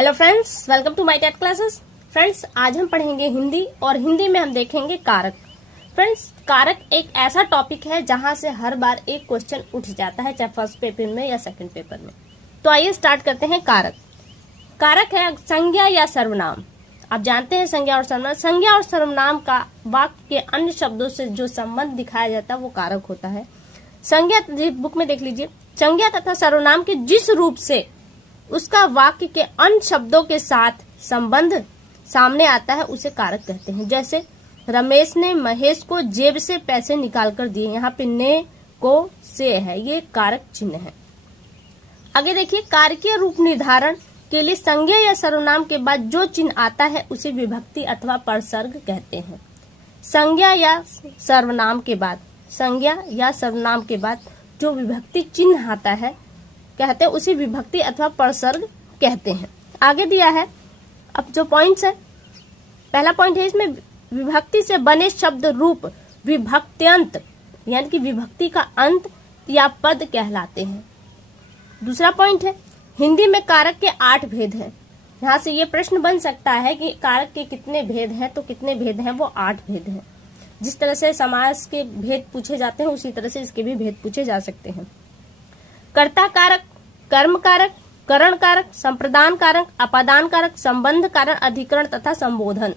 Hello friends, welcome to my TET classes. Friends, आज हम पढ़ेंगे हिंदी और हिंदी में हम देखेंगे कारक। फ्रेंड्स, कारक एक ऐसा टॉपिक है जहां से हर बार एक क्वेश्चन उठ जाता है, चाहे फर्स्ट पेपर में या सेकंड पेपर में। तो आइए स्टार्ट करते हैं। कारक कारक है संज्ञा या सर्वनाम। आप जानते हैं संज्ञा और सर्वनाम। संज्ञा और सर्वनाम का वाक्य के अन्य शब्दों से जो संबंध दिखाया जाता है वो कारक होता है। संज्ञा बुक में देख लीजिए, संज्ञा तथा सर्वनाम के जिस रूप से उसका वाक्य के अन्य शब्दों के साथ संबंध सामने आता है उसे कारक कहते हैं। जैसे रमेश ने महेश को जेब से पैसे निकाल कर दिए। यहाँ पे ने को से है, ये कारक चिन्ह है। आगे देखिए, कारकीय रूप निर्धारण के लिए संज्ञा या सर्वनाम के बाद जो चिन्ह आता है उसे विभक्ति अथवा परसर्ग कहते हैं। संज्ञा या सर्वनाम के बाद जो विभक्ति चिन्ह आता है कहते हैं उसे विभक्ति अथवा परसर्ग कहते हैं। आगे दिया है, अब जो पॉइंट्स है, पहला पॉइंट है इसमें विभक्ति से बने शब्द रूप विभक्त्यंत यानी कि विभक्ति का अंत या पद कहलाते हैं। दूसरा पॉइंट है, हिंदी में कारक के 8 भेद हैं। यहाँ से ये प्रश्न बन सकता है कि कारक के कितने भेद हैं, तो कितने भेद हैं? वो 8 भेद हैं। जिस तरह से समास के भेद पूछे जाते हैं उसी तरह से इसके भी भेद पूछे जा सकते हैं। कर्ता कारक, कर्म कारक, करण कारक, संप्रदान कारक, अपादान कारक, संबंध कारक, अधिकरण तथा संबोधन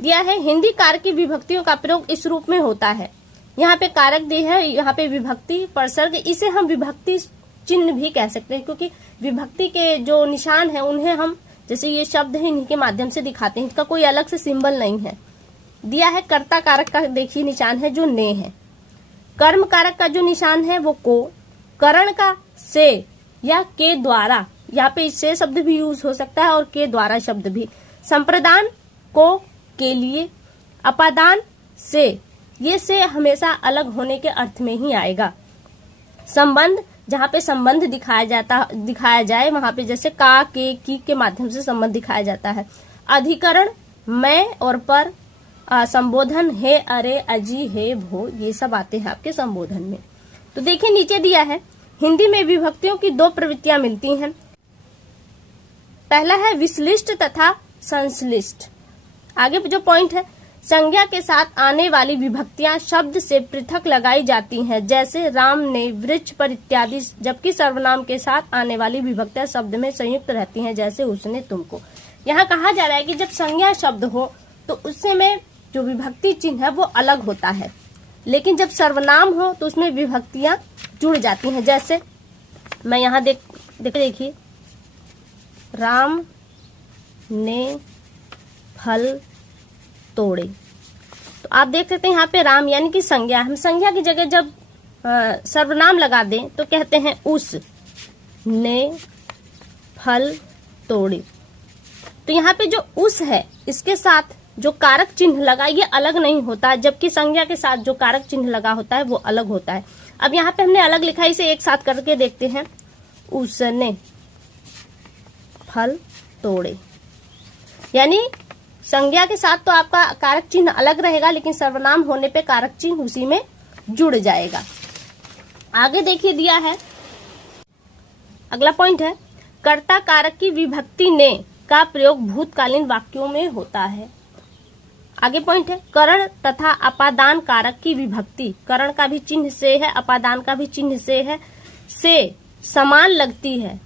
दिया है। हिंदी कारक की विभक्तियों का प्रयोग इस रूप में होता है। यहाँ पे कारक दी है, यहाँ पे विभक्ति परसर्ग, इसे हम विभक्ति चिन्ह भी कह सकते हैं क्योंकि विभक्ति के जो निशान है उन्हें हम, जैसे ये शब्द है, इन्हीं के माध्यम से दिखाते हैं। इसका कोई अलग से सिंबल नहीं है। दिया है कर्ता कारक का देखिए निशान है जो ने है। कर्म कारक का जो निशान है वो को। करण का से या के द्वारा, यहाँ पे से शब्द भी यूज हो सकता है और के द्वारा शब्द भी। संप्रदान को के लिए, अपादान से, ये से हमेशा अलग होने के अर्थ में ही आएगा। संबंध, जहाँ पे संबंध दिखाया जाए वहां पे जैसे का, के, की के माध्यम से संबंध दिखाया जाता है। अधिकरण मैं और पर, संबोधन है, अरे, अजी, है, भो, ये सब आते हैं आपके संबोधन में। तो देखिए नीचे दिया है, हिंदी में विभक्तियों की 2 प्रवृत्तियां मिलती हैं। पहला है विश्लिष्ट तथा संश्लिष्ट। आगे जो पॉइंट है, संज्ञा के साथ आने वाली विभक्तियां शब्द से पृथक लगाई जाती हैं, जैसे राम ने वृक्ष पर इत्यादि, जबकि सर्वनाम के साथ आने वाली विभक्तियां शब्द में संयुक्त रहती हैं, जैसे उसने तुमको। यहाँ कहा जा रहा है कि जब संज्ञा शब्द हो तो उससे में जो विभक्ति चिन्ह है वो अलग होता है, लेकिन जब सर्वनाम हो तो उसमें विभक्तियां जुड़ जाती हैं। जैसे मैं यहाँ देखिए, राम ने फल तोड़े, तो आप देख सकते हैं यहाँ पे राम यानी कि संज्ञा। हम संज्ञा की जगह जब सर्वनाम लगा दें तो कहते हैं उस ने फल तोड़े। तो यहाँ पे जो उस है इसके साथ जो कारक चिन्ह लगा ये अलग नहीं होता, जबकि संज्ञा के साथ जो कारक चिन्ह लगा होता है वो अलग होता है। अब यहाँ पे हमने अलग लिखा है, इसे एक साथ करके देखते हैं। उसने फल तोड़े, यानी संज्ञा के साथ तो आपका कारक चिन्ह अलग रहेगा, लेकिन सर्वनाम होने पे कारक चिन्ह उसी में जुड़ जाएगा। आगे देखिए दिया है, अगला पॉइंट है, कर्ता कारक की विभक्ति ने का प्रयोग भूतकालीन वाक्यों में होता है। आगे पॉइंट है, करण तथा अपादान कारक की विभक्ति, करण का भी चिन्ह से है, अपादान का भी चिन्ह से है, से समान लगती है।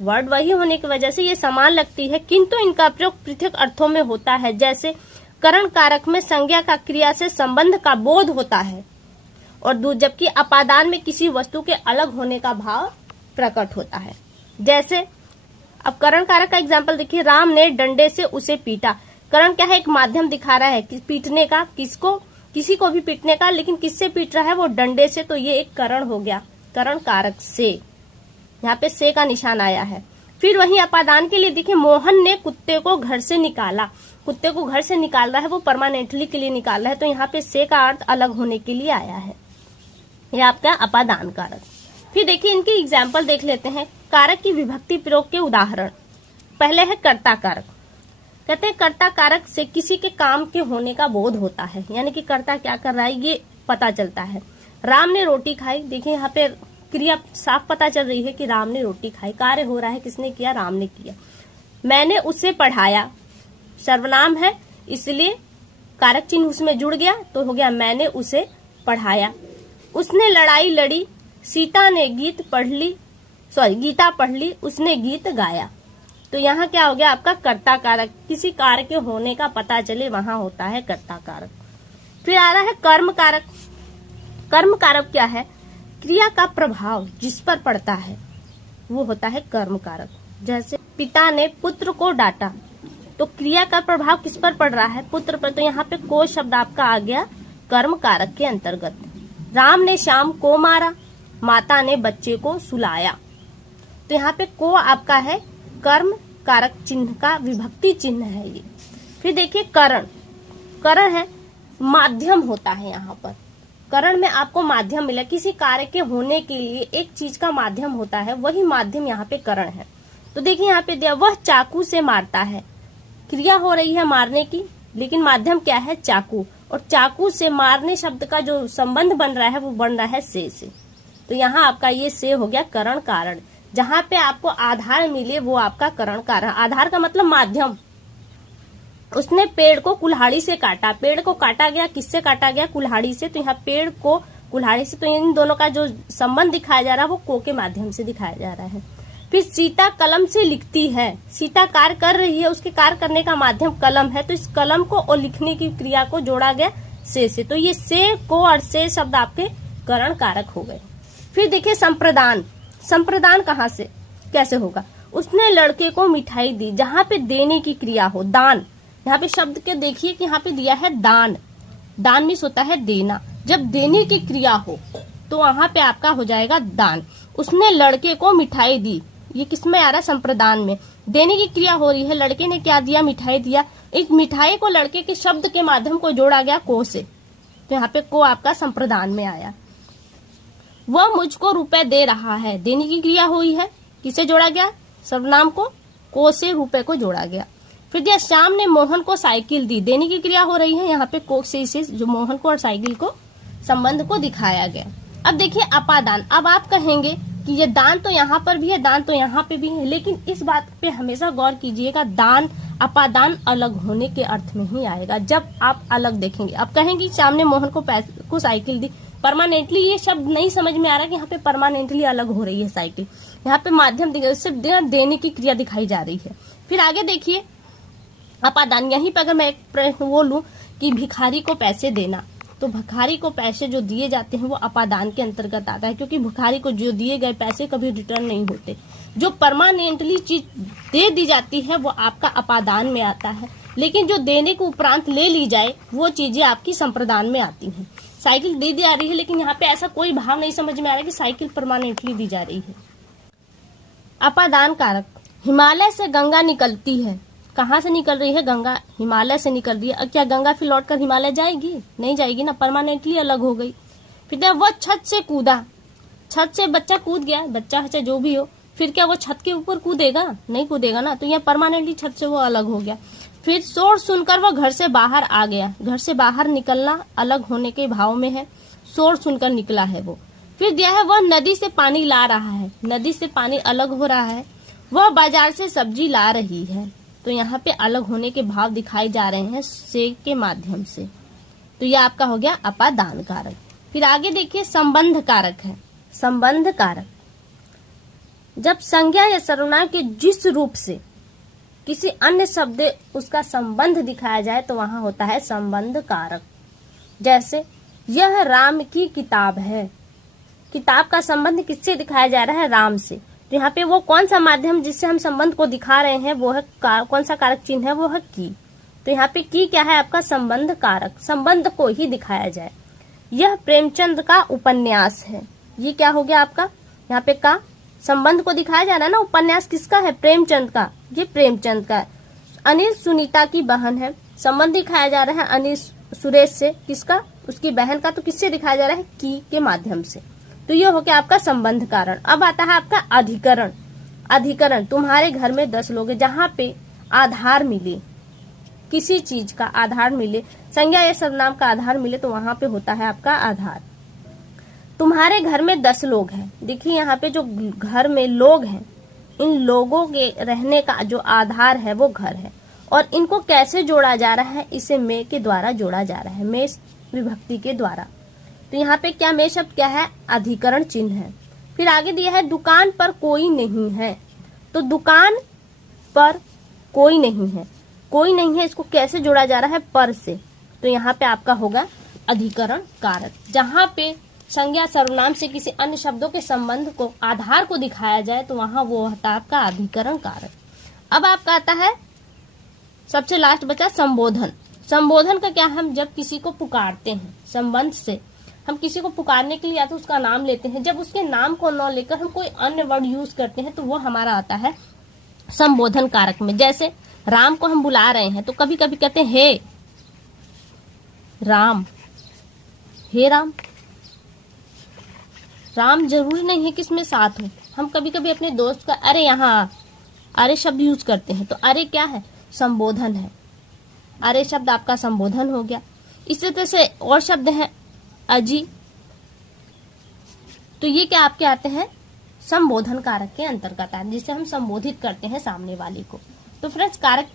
वर्ड वही होने की वजह से ये समान लगती है, किंतु इनका प्रयोग पृथक अर्थों में होता है। जैसे करण कारक में संज्ञा का क्रिया से संबंध का बोध होता है और जबकि अपादान में किसी वस्तु के अलग होने का भाव प्रकट होता है। जैसे अब करण कारक का एग्जाम्पल देखिए, राम ने डंडे से उसे पीटा। करण क्या है? एक माध्यम दिखा रहा है कि पीटने का, किसी को भी पीटने का, लेकिन किससे पीट रहा है? वो डंडे से, तो ये एक करण हो गया, करण कारक से। यहाँ पे से का निशान आया है। फिर वहीं अपादान के लिए देखिए, मोहन ने कुत्ते को घर से निकाला। कुत्ते को घर से निकाल रहा है, वो परमानेंटली के लिए निकाल रहा है, तो यहाँ पे से का अर्थ अलग होने के लिए आया है। ये आपका अपादान कारक। फिर देखिए इनके एग्जाम्पल देख लेते हैं। कारक की विभक्ति प्रयोग के उदाहरण, पहले है कर्ता कारक। कहते हैं कर्ता कारक से किसी के काम के होने का बोध होता है, यानी कि कर्ता क्या कर रहा है ये पता चलता है। राम ने रोटी खाई, देखिए यहाँ पे क्रिया साफ पता चल रही है कि राम ने रोटी खाई, कार्य हो रहा है, किसने किया? राम ने किया। मैंने उसे पढ़ाया, सर्वनाम है इसलिए कारक चिन्ह उसमें जुड़ गया तो हो गया मैंने उसे पढ़ाया। उसने लड़ाई लड़ी, सीता ने गीता पढ़ ली, उसने गीत गाया। तो यहाँ क्या हो गया आपका कर्ता कारक, किसी कार्य के होने का पता चले वहां होता है कर्ता कारक। फिर आ रहा है कर्म कारक। कर्म कारक क्या है? क्रिया का प्रभाव जिस पर पड़ता है वो होता है कर्म कारक। जैसे पिता ने पुत्र को डांटा, तो क्रिया का प्रभाव किस पर पड़ रहा है? पुत्र पर। तो यहाँ पे को शब्द आपका आ गया कर्म कारक के अंतर्गत। राम ने श्याम को मारा, माता ने बच्चे को सुलाया। तो यहाँ पे को आपका है कर्म कारक चिन्ह का विभक्ति चिन्ह है ये। फिर देखिए करण। करण है माध्यम होता है। यहाँ पर करण में आपको माध्यम मिला, किसी कार्य के होने के लिए एक चीज का माध्यम होता है, वही माध्यम यहाँ पे करण है। तो देखिए यहाँ पे दिया वह चाकू से मारता है, क्रिया हो रही है मारने की, लेकिन माध्यम क्या है? चाकू। और चाकू से मारने शब्द का जो संबंध बन रहा है वो बन रहा है से। तो यहाँ आपका ये से हो गया करण कारण। जहाँ पे आपको आधार मिले वो आपका करण कारण। आधार का मतलब माध्यम। उसने पेड़ को कुल्हाड़ी से काटा, पेड़ को काटा गया, किससे काटा गया? कुल्हाड़ी से। तो यहाँ पेड़ को कुल्हाड़ी से, तो इन दोनों का जो संबंध दिखाया जा रहा है वो को के माध्यम से दिखाया जा रहा है। फिर सीता कलम से लिखती है, सीता कार्य कर रही है, उसके कार्य करने का माध्यम कलम है, तो इस कलम को और लिखने की क्रिया को जोड़ा गया से। तो ये से, को और से शब्द आपके करण कारक हो गए। फिर देखिए संप्रदान। संप्रदान कहाँ से कैसे होगा? उसने लड़के को मिठाई दी, जहाँ पे देने की क्रिया हो, दान। यहाँ पे शब्द के देखिए कि यहाँ पे दिया है दान। दान मीन्स होता है देना। जब देने की क्रिया हो तो वहां पे आपका हो जाएगा दान। उसने लड़के को मिठाई दी, ये किस में आ रहा है? संप्रदान में। देने की क्रिया हो रही है, लड़के ने क्या दिया? मिठाई दिया। एक मिठाई को लड़के के शब्द के माध्यम को जोड़ा गया को से, तो यहाँ पे को आपका संप्रदान में आया। वह मुझको रुपए दे रहा है, देने की क्रिया हुई है, किसे जोड़ा गया? सर्वनाम को से रुपए को जोड़ा गया। फिर दिया श्याम ने मोहन को साइकिल दी, देने की क्रिया हो रही है, यहाँ पे को से जो मोहन को और साइकिल को संबंध को दिखाया गया। अब देखिए अपादान। अब आप कहेंगे कि ये दान तो यहाँ पर भी है, दान तो यहाँ पे भी है, लेकिन इस बात पे हमेशा गौर कीजिएगा, दान अपादान अलग होने के अर्थ में ही आएगा जब आप अलग देखेंगे। अब कहेंगे श्याम ने मोहन को साइकिल दी, परमानेंटली ये शब्द नहीं समझ में आ रहा कि यहाँ पे परमानेंटली अलग हो रही है साइकिल, यहाँ पे माध्यम सिर्फ देने की क्रिया दिखाई जा रही है। फिर आगे देखिए अपादान। यहीं पर अगर मैं एक प्रश्न वो लूं कि भिखारी को पैसे देना, तो भिखारी को पैसे जो दिए जाते हैं वो अपादान के अंतर्गत आता है, क्योंकि भिखारी को जो दिए गए पैसे कभी रिटर्न नहीं होते। जो परमानेंटली चीज दे दी जाती है वो आपका अपादान में आता है, लेकिन जो देने को उपरांत ले ली जाए वो चीजें आपकी संप्रदान में आती हैं। साइकिल दी जा रही है, लेकिन यहाँ पे ऐसा कोई भाव नहीं समझ में आ रहा है कि साइकिल परमानेंटली दी जा रही है। अपादान कारक। हिमालय से गंगा निकलती है, कहाँ से निकल रही है? गंगा हिमालय से निकल रही है। अब क्या गंगा फिर लौटकर हिमालय जाएगी? नहीं जाएगी ना, परमानेंटली अलग हो गई। फिर वह छत से कूदा, छत से बच्चा कूद गया, बच्चा चाहे जो भी हो, फिर क्या वो छत के ऊपर कूदेगा? नहीं कूदेगा ना, तो यह परमानेंटली छत से वो अलग हो गया। फिर शोर सुनकर वह घर से बाहर आ गया, घर से बाहर निकलना अलग होने के भाव में है, शोर सुनकर निकला है वो। फिर दिया है वह नदी से पानी ला रहा है, नदी से पानी अलग हो रहा है। वह बाजार से सब्जी ला रही है, तो यहाँ पे अलग होने के भाव दिखाए जा रहे हैं से के माध्यम से, तो यह आपका हो गया अपादान कारक। फिर आगे देखिए संबंध कारक है। संबंध कारक जब संज्ञा या सर्वनाम के जिस रूप से किसी अन्य शब्द उसका संबंध दिखाया जाए तो वहां होता है संबंध कारक। जैसे यह राम की किताब है, किताब का संबंध किससे दिखाया जा रहा है? राम से। तो यहाँ पे वो कौन सा माध्यम जिससे हम संबंध को दिखा रहे हैं वो है कौन सा कारक चिन्ह है? वो है की। तो यहाँ पे की क्या है? आपका संबंध कारक, संबंध को ही दिखाया जाए। यह प्रेमचंद का उपन्यास है, ये क्या हो गया आपका? यहाँ पे का संबंध को दिखाया जा रहा है ना, उपन्यास किसका है? प्रेमचंद का, ये प्रेमचंद का। अनिल सुनीता की बहन है, संबंध दिखाया जा रहा है अनिल सुरेश से, किसका? उसकी बहन का। तो किससे दिखाया जा रहा है? की के माध्यम से। तो ये हो गया आपका संबंध कारण। अब आता है आपका अधिकरण। अधिकरण तुम्हारे घर में 10 लोग हैं, जहाँ पे आधार मिले, किसी चीज का आधार मिले, संज्ञा या सर्वनाम का आधार मिले, तो वहां पे होता है आपका आधार। तुम्हारे घर में 10 लोग हैं, देखिए यहाँ पे जो घर में लोग हैं इन लोगों के रहने का जो आधार है वो घर है। और इनको कैसे जोड़ा जा रहा है, इसे में के द्वारा जोड़ा जा रहा है, में विभक्ति के द्वारा। तो यहाँ पे क्या में शब्द क्या है, अधिकरण चिन्ह है। फिर आगे दिया है दुकान पर कोई नहीं है, तो दुकान पर कोई नहीं है, कोई नहीं है, इसको कैसे जोड़ा जा रहा है, पर से। तो यहाँ पे आपका होगा अधिकरण कारक। जहां पे संज्ञा सर्वनाम से किसी अन्य शब्दों के संबंध को, आधार को दिखाया जाए, तो वहां वो होता है आपका अधिकरण कारक। अब आपका आता है सबसे लास्ट बचा संबोधन। संबोधन का क्या, हम जब किसी को पुकारते हैं संबंध से, हम किसी को पुकारने के लिए या तो उसका नाम लेते हैं, जब उसके नाम को न लेकर हम कोई अन्य वर्ड यूज करते हैं तो वो हमारा आता है संबोधन कारक में। जैसे राम को हम बुला रहे हैं तो कभी कभी कहते हैं हे राम, हे राम। राम जरूरी नहीं है कि इसमें साथ हो, हम कभी कभी अपने दोस्त का अरे यहाँ अरे शब्द यूज करते हैं, तो अरे क्या है, संबोधन है, अरे शब्द आपका संबोधन हो गया। इसी तरह से और शब्द हैं अजी, तो ये क्या आपके आते हैं, संबोधन कारक के अंतर्गत आते हैं, जिसे हम संबोधित करते हैं सामने वाले को। तो फ्रेंड्स, कारक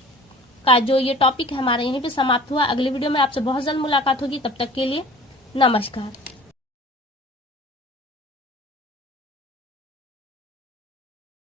का जो ये टॉपिक है हमारा यहीं पे समाप्त हुआ। अगले वीडियो में आपसे बहुत जल्द मुलाकात होगी, तब तक के लिए नमस्कार।